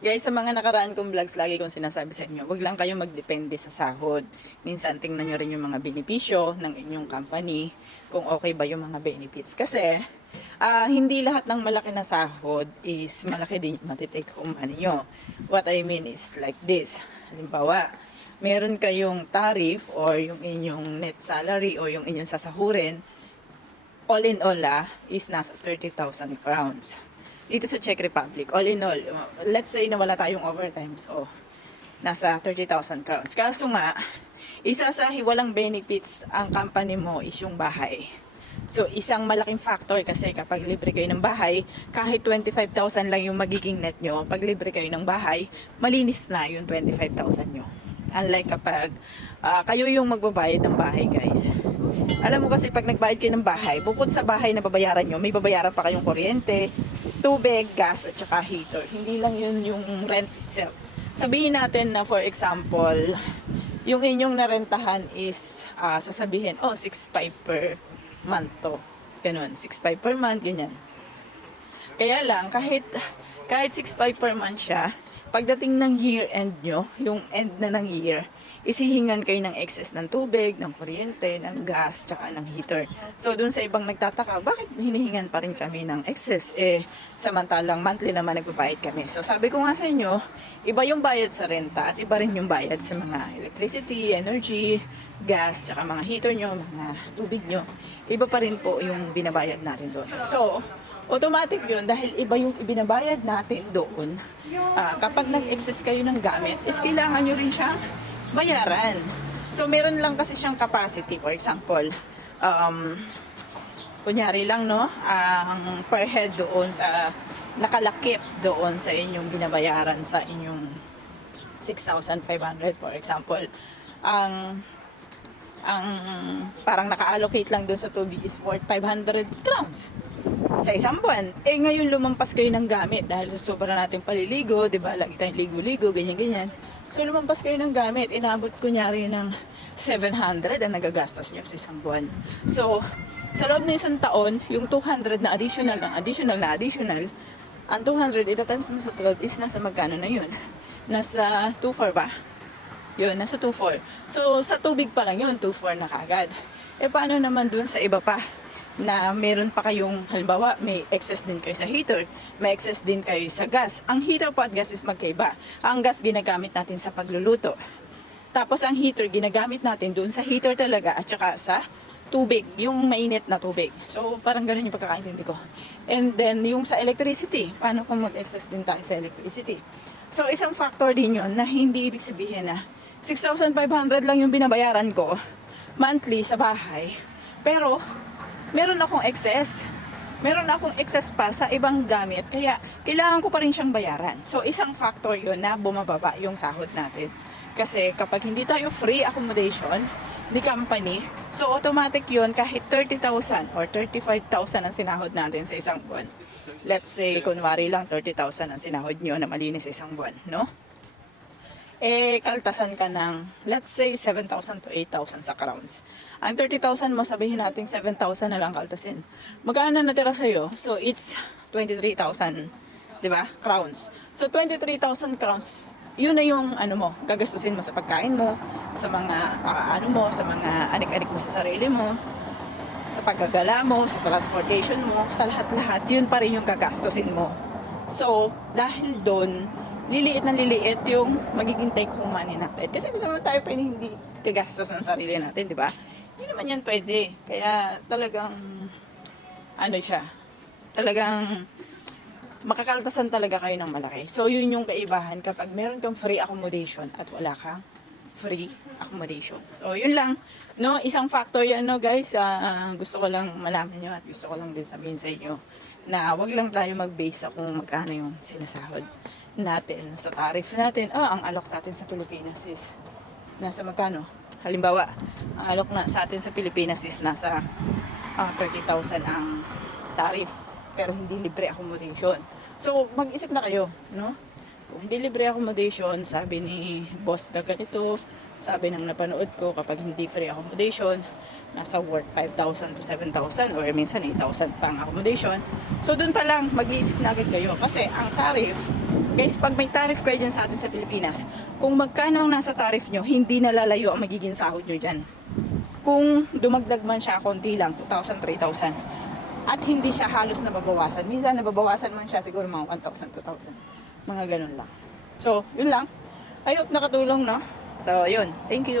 Guys, sa mga nakaraan kong vlogs, lagi kong sinasabi sa inyo, wag lang kayo magdepende sa sahod. Minsan, tingnan nyo rin yung mga benepisyo ng inyong company, kung okay ba yung mga benefits. Kasi, hindi lahat ng malaki na sahod is malaki din yung matitake home money nyo. What I mean is like this. Halimbawa, meron kayong tariff or yung inyong net salary or yung inyong sasahurin, all in all is nasa 30,000 crowns dito sa Czech Republic. All in all, let's say na wala tayong overtime. So, nasa 30,000 crowns. Kaso nga, isa sa hiwalang benefits ang company mo is yung bahay. So, isang malaking factor kasi kapag libre kayo ng bahay, kahit 25,000 lang yung magiging net nyo, pag libre kayo ng bahay, malinis na yung 25,000 nyo. Unlike kapag kayo yung magbabayad ng bahay, guys. Alam mo kasi pag nagbayad kayo ng bahay, bukod sa bahay na babayaran nyo, may babayaran pa kayong kuryente, tubig, gas, at saka heater. Hindi lang yun yung rent itself. Sabihin natin na for example, yung inyong narentahan is, sasabihin, 6,500 per month to. Ganun, 6,500 per month, ganyan. Kaya lang, kahit 6,500 per month siya, pagdating ng year end nyo, yung end na ng year, isihingan kayo ng excess ng tubig, ng kuryente, ng gas, tsaka ng heater. So, dun sa ibang nagtataka, bakit hinihingan pa rin kami ng excess? Samantalang monthly naman nagbabayad kami. So, sabi ko nga sa inyo, iba yung bayad sa renta at iba rin yung bayad sa mga electricity, energy, gas, tsaka mga heater nyo, mga tubig nyo. Iba pa rin po yung binabayad natin doon. So, automatic yun dahil iba yung ibinabayad natin doon. Kapag nag-excess kayo ng gamit, is kailangan nyo rin siyang bayaran. So, meron lang kasi siyang capacity. For example, kunyari lang, no, ang per head doon sa, nakalakip doon sa inyong binabayaran sa inyong 6,500, for example. Ang parang naka-allocate lang doon sa tubig is worth 500 crowns sa isang buwan. Ngayon lumampas kayo ng gamit dahil sa sobra natin paliligo, 'di ba? Lagi tayong ligo-ligo, ganyan-ganyan. So lumampas kayo ng gamit, inabot kunyari ng 700 ang nagagastos niyo sa isang buwan. So, sa loob ng isang taon, yung 200 na additional, ang 200 ita-times mo sa 12 is nasa magkano na yun? Nasa 2,400 ba? Yun, nasa 2,400. So, sa tubig pa lang yun, 2,400 na kagad. Paano naman dun sa iba pa? Na meron pa kayong, halimbawa, may excess din kayo sa heater, may excess din kayo sa gas. Ang heater po at gas is magkaiba. Ang gas ginagamit natin sa pagluluto. Tapos ang heater ginagamit natin doon sa heater talaga at saka sa tubig, yung mainit na tubig. So parang ganun yung pagkakaintindi ko. And then yung sa electricity, paano kung mag-excess din tayo sa electricity? So isang factor din yun na hindi ibig sabihin na 6,500 lang yung binabayaran ko monthly sa bahay. Pero meron akong excess. Meron akong excess pa sa ibang gamit. Kaya, kailangan ko pa rin siyang bayaran. So, isang factor yun na bumababa yung sahod natin. Kasi, kapag hindi tayo free accommodation, the company, so automatic yun kahit 30,000 or 35,000 ang sinahod natin sa isang buwan. Let's say, kunwari lang 30,000 ang sinahod nyo na malinis sa isang buwan, no? Kaltasan ka ng, let's say, 7,000 to 8,000 sa crowns. Ang 30,000 mo, sabihin natin 7,000 na lang kaltasin. Magkano na natira sa'yo? So, it's 23,000, di ba? Crowns. So, 23,000 crowns, yun na yung, gagastusin mo sa pagkain mo, sa mga, sa mga anik-anik mo sa sarili mo, sa paggagala mo, sa transportation mo, sa lahat-lahat, yun pa rin yung gagastusin mo. So, dahil doon, liliit na liliit yung magiging take home money natin. Kasi hindi naman tayo pwede hindi gagastos ng sarili natin, di ba? Hindi naman yan pwede. Kaya talagang, talagang makakaltasan talaga kayo ng malaki. So, yun yung kaibahan kapag meron kang free accommodation at wala kang free accommodation. So, yun lang. No, isang factor yan, no, guys. Gusto ko lang malaman nyo at gusto ko lang din sabihin sa inyo na wag lang tayo mag-base sa kung magkano yung sinasahod natin sa tariff natin. Ang alok sa atin sa Pilipinas is nasa magkano? Halimbawa, ang alok na sa atin sa Pilipinas is nasa 30,000 ang tariff, pero hindi libre accommodation. So, mag-isip na kayo, no? Kung hindi libre accommodation, sabi ni boss na ganito, sabi ng napanood ko, kapag hindi free accommodation, nasa worth 5,000 to 7,000 or minsan 8,000 pang accommodation. So, dun pa lang, mag-iisip na agad kayo. Kasi ang tariff, Guys, pag may tariff kayo dyan sa atin sa Pilipinas, kung magkano ang nasa tariff nyo, hindi nalalayo ang magiging sahod nyo dyan. Kung dumagdag man siya, konti lang, 2,000, 3,000. At hindi siya halos nababawasan. Minsan nababawasan man siya, siguro mga 1,000, 2,000. Mga ganun lang. So, yun lang. I hope nakatulong, no? So, yun. Thank you.